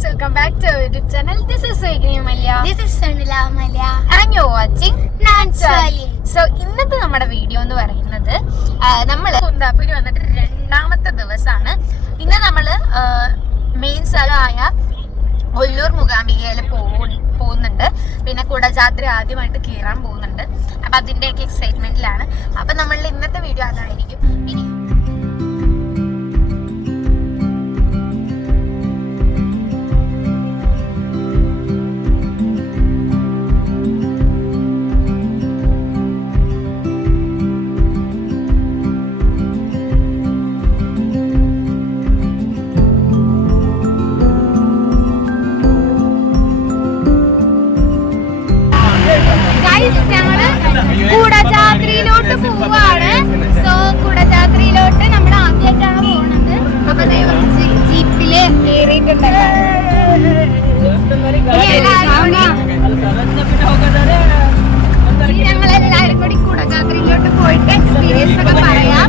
guys, welcome back to our YouTube channel. This is Swegini Malia. This is Sunila Malia. And you're watching Naturally. So, ഇന്നത്തെ നമ്മുടെ video എന്ന് പറയുന്നത് നമ്മൾ കുന്താപ്പൂര് വന്നിട്ട് രണ്ടാമത്തെ ദിവസമാണ്. ഇന്ന് നമ്മൾ മെയിൻ സ്ഥലമായ ഒല്ലൂർ മൂകാംബികയിൽ പോകുന്നുണ്ട്. പിന്നെ കുടജാദ്രി ആദ്യമായിട്ട് കയറാൻ പോകുന്നുണ്ട്. അപ്പം അതിൻ്റെയൊക്കെ എക്സൈറ്റ്മെൻറ്റിലാണ്. അപ്പം നമ്മളുടെ ഇന്നത്തെ വീഡിയോ അതായിരിക്കും. ഇനി കുടജാദ്രിയിലോട്ട് പോവാണ്. സോ കുടജാദ്രിയിലോട്ട് നമ്മൾ ആദ്യമായിട്ടാണ് പോകുന്നത്. അപ്പൊ ജീപ്പില് കയറിയിട്ടുണ്ടല്ലോ. ഞങ്ങളെല്ലാരും കൂടി കുടജാദ്രിയിലോട്ട് പോയിട്ട് എക്സ്പീരിയൻസ് ഒക്കെ പറയാം.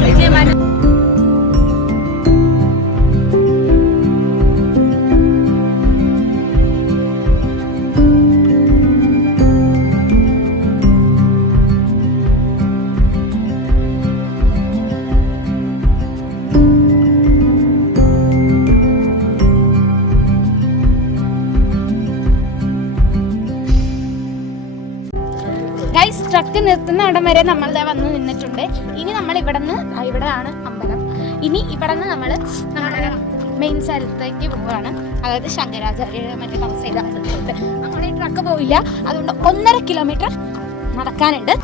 ട്രക്ക് നിർത്തുന്ന ഇടം വരെ നമ്മളുടെ വന്ന് നിന്നിട്ടുണ്ട്. ഇനി നമ്മൾ ഇവിടെയാണ് അമ്പലം. ഇനി ഇവിടെ നിന്ന് നമ്മൾ നമ്മുടെ മെയിൻ സ്ഥലത്തേക്ക് പോവുകയാണ്. അതായത് ശങ്കരാചാര്യ മറ്റേ തപസ് ചെയ്ത സ്ഥലത്തോട്ട്. അങ്ങനെ ട്രക്ക് പോവില്ല. അതുകൊണ്ട് 1.5 കിലോമീറ്റർ നടക്കാനുണ്ട്.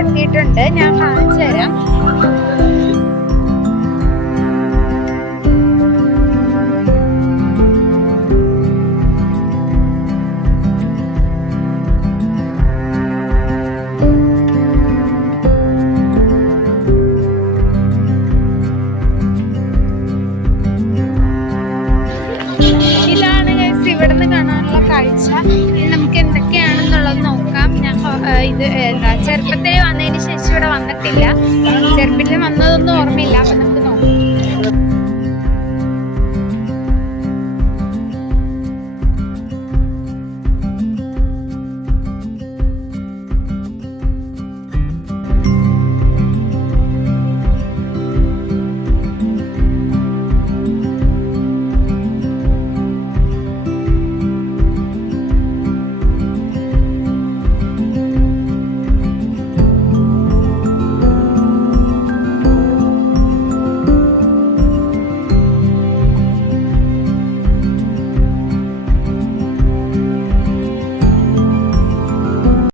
എത്തിയിട്ടുണ്ട്. ഞാൻ കാണിച്ചു തരാം. ഇതാണ് ഇവിടുന്ന് കാണാനുള്ള കാഴ്ച. നമുക്ക് എന്തൊക്കെയാണെന്നുള്ളത് നോക്കാം. ഞാൻ ഇത് ചെറുപ്പത്തിൽ വന്നതിന് ശേഷം ഇവിടെ വന്നിട്ടില്ല. ചെറുപ്പത്തിൽ വന്നതൊന്നും ഓർമ്മയില്ല. അപ്പം നമുക്ക് നോക്കാം.